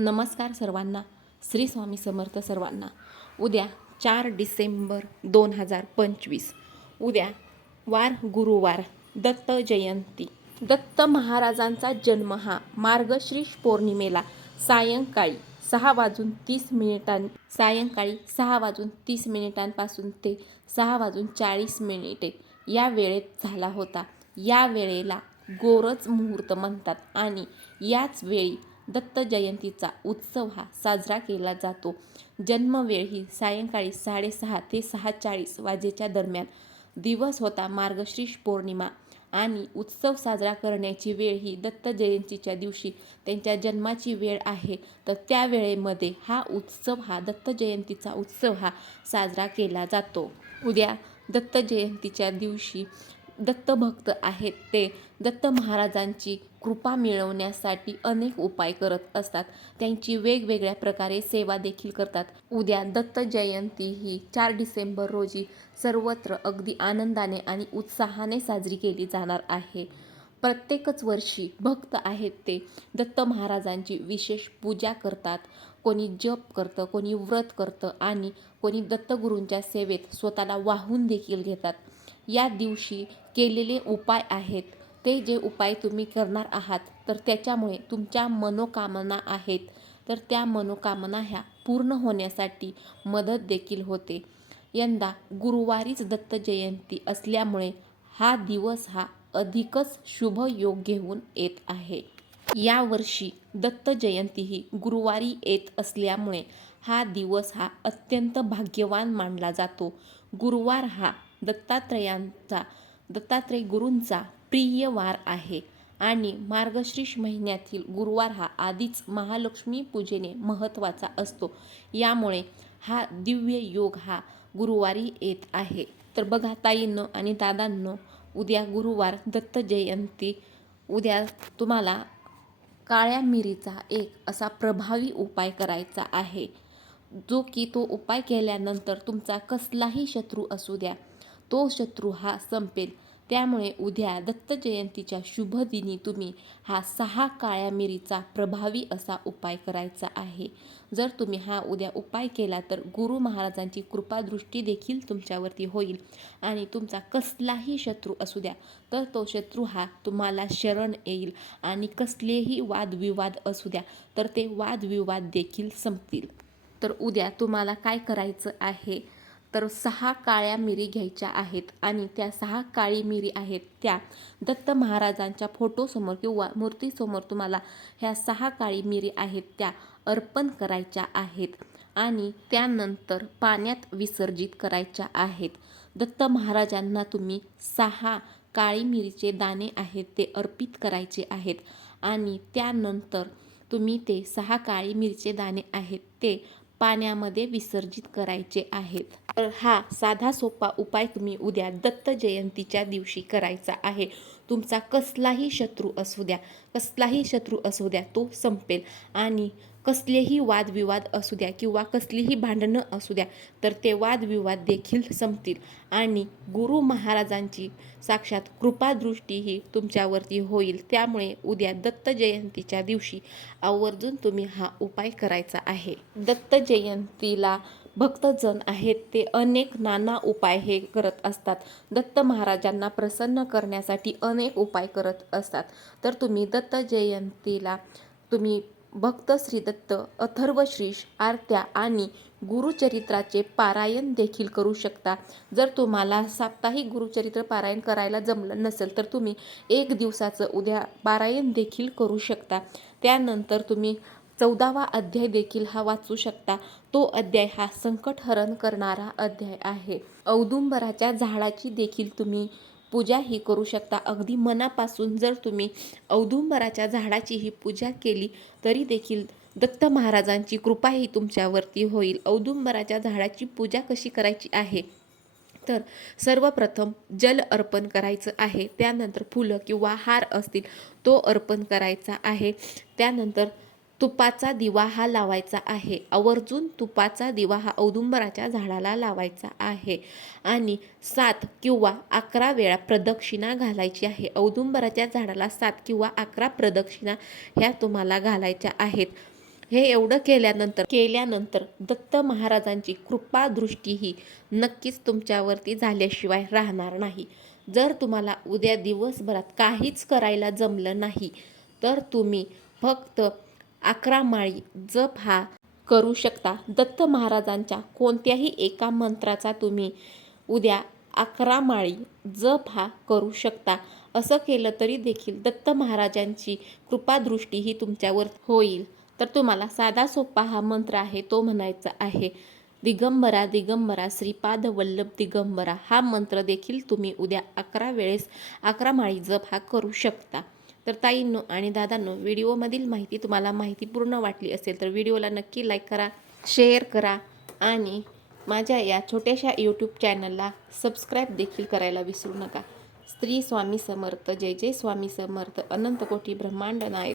नमस्कार सर्वांना. श्री स्वामी समर्थ सर्वांना. उद्या चार डिसेंबर दोन हजार पंचवीस. उद्या वार गुरुवार. दत्त जयंती. दत्त महाराजांचा जन्म हा मार्गशीर्ष पौर्णिमेला सायंकाळी सहा वाजून तीस मिनिटां सायंकाळी सहा वाजून तीस मिनिटांपासून ते सहा वाजून चाळीस मिनिटे या वेळेत झाला होता. या वेळेला गोरज मुहूर्त म्हणतात आणि याच वेळी दत्त जयंतीचा उत्सव हा साजरा केला जातो. जन्मवेळ ही सायंकाळी साडेसहा ते सहा चाळीस वाजेच्या दरम्यान दिवस होता मार्गशीर्ष पौर्णिमा. आणि उत्सव साजरा करण्याची वेळ ही दत्त जयंतीच्या दिवशी त्यांच्या जन्माची वेळ आहे. तर त्या वेळेमध्ये हा उत्सव हा दत्त जयंतीचा उत्सव हा साजरा केला जातो. उद्या दत्त जयंतीच्या दिवशी दत्तभक्त आहेत ते दत्त महाराजांची कृपा मिळवण्यासाठी अनेक उपाय करत असतात. त्यांची वेगवेगळ्या प्रकारे सेवा देखील करतात. उद्या दत्त जयंती ही चार डिसेंबर रोजी सर्वत्र अगदी आनंदाने आणि उत्साहाने साजरी केली जाणार आहे. प्रत्येकच वर्षी भक्त आहेत ते. दत्त महाराजांची विशेष पूजा करतात. कोणी जप करतं कोणी व्रत करतं आणि कोणी दत्तगुरूंच्या सेवेत स्वतःला वाहून देखील घेतात. या दिवशी केलेले उपाय आहेत. ते जे उपाय तुम्ही करणार आहात तर त्याच्यामुळे तुमच्या मनोकामना आहेत. तर त्या मनोकामना ह्या पूर्ण होण्यासाठी मदत देखील होते. यंदा गुरुवारीच दत्त जयंती असल्यामुळे हा दिवस हा अधिकच शुभ योग घेऊन येत आहे. यावर्षी दत्त जयंती ही गुरुवारी येत असल्यामुळे हा दिवस हा अत्यंत भाग्यवान मानला जातो. गुरुवार हा दत्तात्रयांचा दत्तात्रय गुरूंचा प्रिय वार आहे. आणि मार्गशीर्ष महिन्यातील गुरुवार हा आधीच महालक्ष्मी पूजेने महत्त्वाचा असतो. यामुळे हा दिव्य योग हा गुरुवारी येत आहे. तर बघा ताईंनो आणि दादांनो उद्या गुरुवार दत्त जयंती. उद्या तुम्हाला काळ्या मिरीचा एक असा प्रभावी उपाय करायचा आहे. जो की तो उपाय केल्यानंतर तुमचा कसलाही शत्रू असू द्या तो शत्रू हा संपेल. त्यामुळे उद्या दत्त जयंतीच्या शुभ दिनी तुम्ही हा सहा काळ्या मिरीचा प्रभावी असा उपाय करायचा आहे. जर तुम्ही हा उद्या उपाय केला तर गुरु महाराजांची कृपादृष्टी देखील तुमच्यावरती होईल आणि तुमचा कसलाही शत्रू असू द्या तर तो शत्रू हा तुम्हाला शरण येईल आणि कसलेही वादविवाद असू द्या तर ते वादविवाद देखील संपतील. तर उद्या तुम्हाला काय करायचं आहे? तर सहा काळ्या मिरी घ्यायच्या आहेत आणि त्या सहा काळी मिरी आहेत त्या दत्त महाराजांच्या फोटोसमोर किंवा मूर्तीसमोर तुम्हाला ह्या सहा काळी मिरी आहेत त्या अर्पण करायच्या आहेत आणि त्यानंतर पाण्यात विसर्जित करायच्या आहेत. दत्त महाराजांना तुम्ही सहा काळी मिरीचे दाणे आहेत ते अर्पित करायचे आहेत आणि त्यानंतर तुम्ही ते सहा काळी मिरचे दाणे आहेत ते पाण्यामध्ये विसर्जित करायचे आहेत. तर हा साधा सोपा उपाय तुम्ही उद्या दत्त जयंतीच्या दिवशी करायचा आहे. तुमचा कसलाही शत्रू असू द्या कसलाही शत्रू असू द्या तो संपेल. आणि कसलेही वादविवाद असू द्या किंवा कसलीही भांडणं असू द्या तर ते वादविवाद देखील संपतील. आणि गुरु महाराजांची साक्षात कृपादृष्टी ही तुमच्यावरती होईल. त्यामुळे उद्या दत्त जयंतीच्या दिवशी आवर्जून तुम्ही हा उपाय करायचा आहे. दत्त जयंतीला भक्तजन आहेत ते अनेक नाना उपाय हे करत असतात. दत्त महाराजांना प्रसन्न करण्यासाठी अनेक उपाय करत असतात. तर तुम्ही दत्त जयंतीला तुम्ही भक्त श्री दत्त अथर्वश्रीष आरत्या आणि गुरुचरित्राचे पारायण देखील करू शकता. जर तुम्हाला साप्ताहिक गुरुचरित्र पारायण करायला जमलं नसेल तर तुम्ही एक दिवसाचं उद्या पारायण देखील करू शकता. त्यानंतर तुम्ही चौदावा अध्याय देखील हा वाचू शकता. तो अध्याय हा संकटहरण करणारा अध्याय आहे. औदुंबराच्या झाडाची देखील तुम्ही पूजा ही करू शकता. अगदी मनापासून जर तुम्ही औदुंबराच्या झाडाची ही पूजा केली तरी देखील दत्त महाराजांची कृपा ही तुमच्यावरती होईल. औदुंबराच्या झाडाची पूजा कशी करायची आहे? तर सर्वप्रथम जल अर्पण करायचं आहे. त्यानंतर फुलं किंवा हार असतील तो अर्पण करायचा आहे. त्यानंतर तुपाचा दिवा हा लावायचा आहे. आवर्जून तुपाचा दिवा हा औदुंबराच्या झाडाला लावायचा आहे. आणि सात किंवा अकरा वेळा प्रदक्षिणा घालायची आहे. औदुंबराच्या झाडाला सात किंवा अकरा प्रदक्षिणा ह्या तुम्हाला घालायच्या आहेत. हे एवढं केल्यानंतर केल्यानंतर दत्त महाराजांची कृपादृष्टी ही नक्कीच तुमच्यावरती झाल्याशिवाय राहणार नाही. जर तुम्हाला उद्या दिवसभरात काहीच करायला जमलं नाही तर तुम्ही फक्त अकरा माळी जप हा करू शकता. दत्त महाराजांच्या कोणत्याही एका मंत्राचा तुम्ही उद्या अकरा माळी जप हा करू शकता. असं केलं तरी देखील दत्त महाराजांची कृपादृष्टी ही तुमच्यावर होईल. तर तुम्हाला साधा सोपा हा मंत्र आहे तो म्हणायचा आहे दिगंबरा दिगंबरा श्रीपाद वल्लभ दिगंबरा. हा मंत्र देखील तुम्ही उद्या अकरा वेळेस अकरा माळी जप हा करू शकता. तर ताईंनो आणि दादांनो व्हिडिओमधील माहिती तुम्हाला माहितीपूर्ण वाटली असेल तर व्हिडिओला नक्की लाईक करा शेअर करा आणि माझ्या या छोट्याशा यूट्यूब चॅनलला सबस्क्राईब देखील करायला विसरू नका. स्त्री स्वामी समर्थ जय जय स्वामी समर्थ अनंत कोटी ब्रह्मांड नायक.